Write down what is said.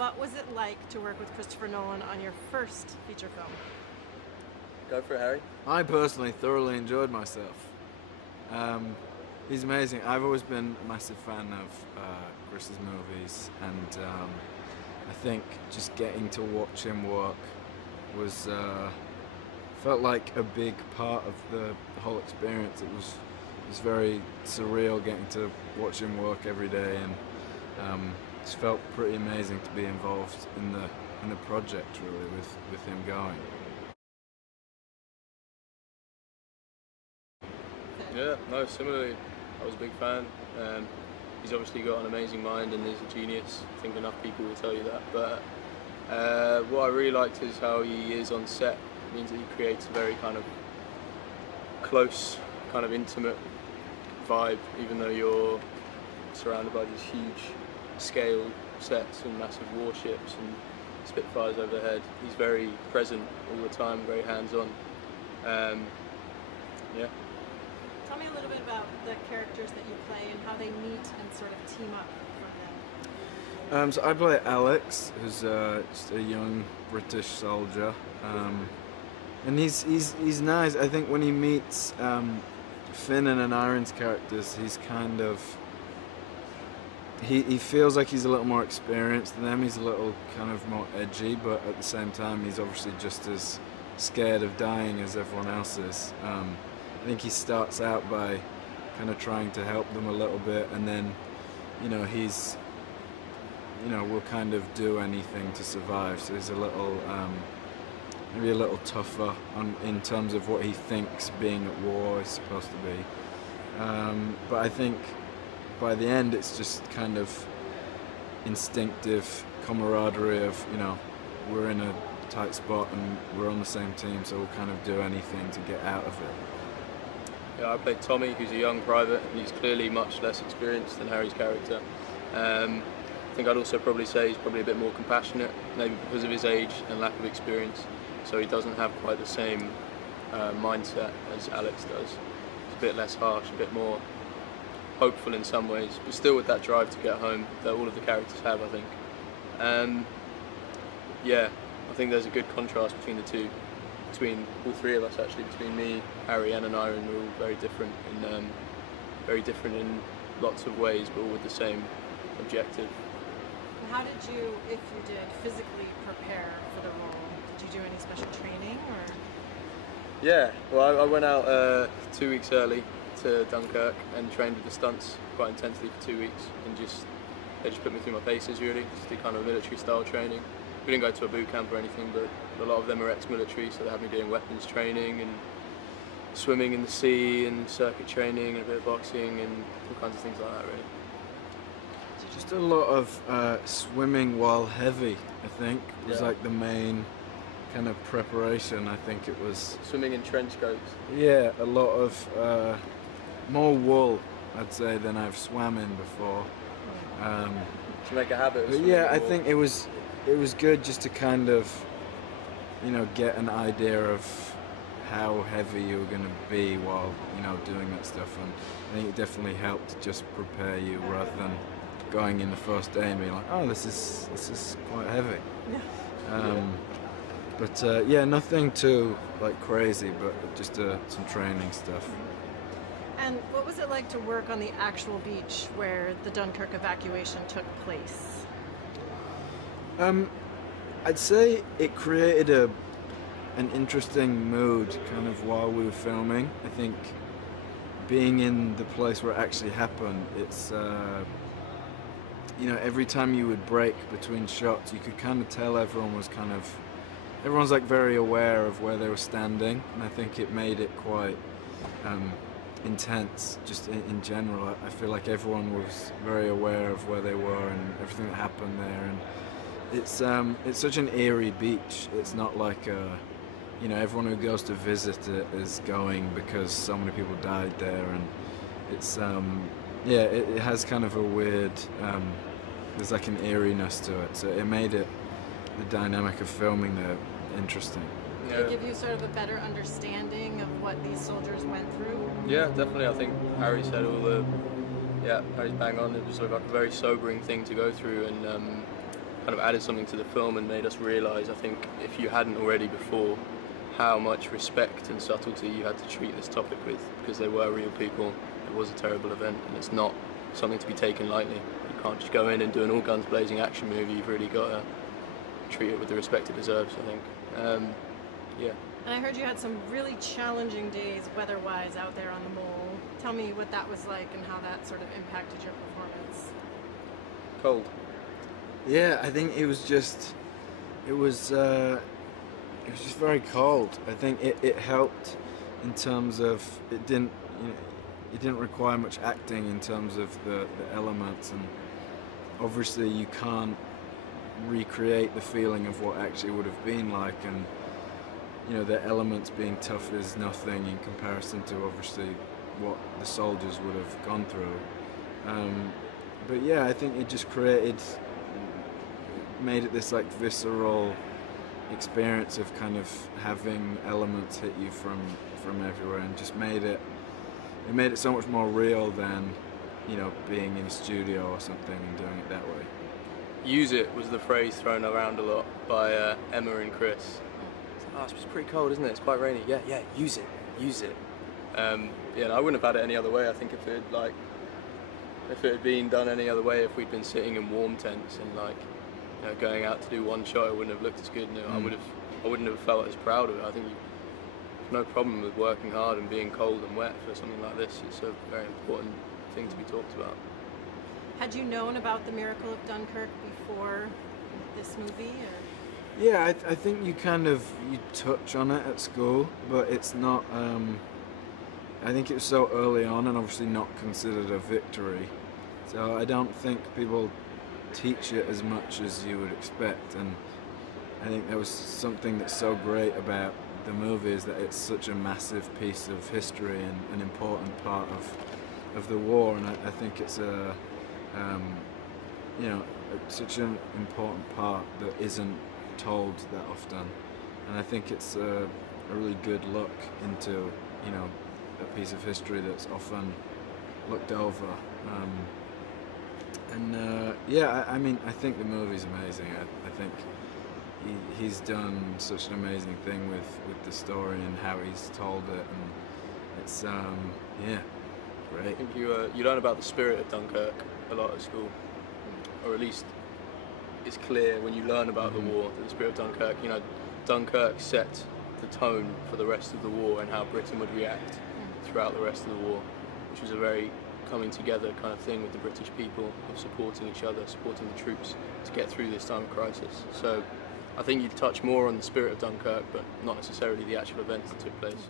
What was it like to work with Christopher Nolan on your first feature film? Go for it, Harry. I personally thoroughly enjoyed myself. He's amazing. I've always been a massive fan of Chris's movies, and I think just getting to watch him work was felt like a big part of the whole experience. It was very surreal getting to watch him work every day, and it felt pretty amazing to be involved in the project, really, with him going. Yeah, no, similarly, I was a big fan. He's obviously got an amazing mind and he's a genius. I think enough people will tell you that. But what I really liked is how he is on set. It means that he creates a very kind of close, kind of intimate vibe, even though you're surrounded by these huge scale sets and massive warships and Spitfires overhead. He's very present all the time, very hands-on. Yeah. Tell me a little bit about the characters that you play and how they meet and sort of team up for them. So I play Alex, who's just a young British soldier, and he's nice. I think when he meets Fionn and Iron's characters, he's kind of he feels like he's a little more experienced than them. He's a little kind of more edgy, but at the same time, he's obviously just as scared of dying as everyone else is. I think he starts out by kind of trying to help them a little bit, and then, he's, will kind of do anything to survive. So he's a little, maybe a little tougher in terms of what he thinks being at war is supposed to be. But I think by the end, it's just kind of instinctive camaraderie of, we're in a tight spot and we're on the same team, so we'll kind of do anything to get out of it. Yeah, I played Tommy, who's a young private, and he's clearly much less experienced than Harry's character. I think I'd also probably say he's probably a bit more compassionate, maybe because of his age and lack of experience, so he doesn't have quite the same mindset as Alex does. He's a bit less harsh, a bit more hopeful in some ways, but still with that drive to get home that all of the characters have, I think. Yeah, I think there's a good contrast between the two. Between all three of us, actually, between me, Harry, and Iron, we're all very different in lots of ways, but all with the same objective. How did you, if you did, physically prepare for the role? Did you do any special training, or? Yeah, well, I went out 2 weeks early to Dunkirk and trained with the stunts quite intensely for 2 weeks, and they just put me through my paces, really, just did kind of military style training. We didn't go to a boot camp or anything, but a lot of them are ex-military, so they had me doing weapons training and swimming in the sea and circuit training and a bit of boxing and all kinds of things like that, really. Just a lot of swimming while heavy, I think, was like the main kind of preparation. I think it was swimming in trench coats. Yeah, a lot of more wool, I'd say, than I've swam in before. To make a habit of yeah, I think it was good just to kind of, get an idea of how heavy you were going to be while, doing that stuff. And I think it definitely helped to just prepare you rather than going in the first day and being like, oh, this is quite heavy. But yeah, nothing too crazy, but just some training stuff. And what was it like to work on the actual beach where the Dunkirk evacuation took place? I'd say it created an interesting mood kind of while we were filming. I think being in the place where it actually happened, it's every time you would break between shots, you could kind of tell everyone's very aware of where they were standing, and I think it made it quite intense just in general. I feel like everyone was very aware of where they were and everything that happened there, and it's such an eerie beach. It's not like everyone who goes to visit it is going because so many people died there, and it's it has kind of a weird there's like an eeriness to it, so it made the dynamic of filming there interesting. Did it give you sort of a better understanding of what these soldiers went through? Yeah, definitely. I think Harry said Harry's bang on. It was sort of like a very sobering thing to go through, and kind of added something to the film and made us realise, I think, if you hadn't already before, how much respect and subtlety you had to treat this topic with, because they were real people. It was a terrible event, and it's not something to be taken lightly. You can't just go in and do an all guns blazing action movie. You've really got to treat it with the respect it deserves, I think. Yeah. And I heard you had some really challenging days weather-wise out there on the mole. Tell me what that was like and how that sort of impacted your performance. Cold. Yeah, I think it was just very cold. I think it helped in terms of it didn't require much acting in terms of the elements, and obviously you can't recreate the feeling of what actually would have been like, and the elements being tough is nothing in comparison to obviously what the soldiers would have gone through. But yeah, I think it just made it this like visceral experience of kind of having elements hit you from everywhere, and just made it so much more real than being in a studio or something and doing it that way. Use it was the phrase thrown around a lot by Emma and Chris. It's pretty cold, isn't it? It's quite rainy. Yeah, use it. Yeah, and I wouldn't have had it any other way. I think if it had been done any other way, if we'd been sitting in warm tents and going out to do one shot, it wouldn't have looked as good. I wouldn't have felt as proud of it. I think there's no problem with working hard and being cold and wet for something like this. It's a very important thing to be talked about. Had you known about the miracle of Dunkirk before this movie? Or? Yeah, I think you touch on it at school, but it's not. I think it was so early on and obviously not considered a victory. So I don't think people teach it as much as you would expect, and I think there was something that's so great about the movie is that it's such a massive piece of history and an important part of the war, and I think it's such an important part that isn't told that often, and I think it's a really good look into a piece of history that's often looked over. I think the movie's amazing. I think he's done such an amazing thing with the story and how he's told it, and it's great. I think you learn about the spirit of Dunkirk a lot at school, or at least it's clear when you learn about the war that the spirit of Dunkirk, Dunkirk set the tone for the rest of the war and how Britain would react throughout the rest of the war, which was a very coming together kind of thing with the British people, of supporting each other, supporting the troops to get through this time of crisis. So I think you touch more on the spirit of Dunkirk, but not necessarily the actual events that took place.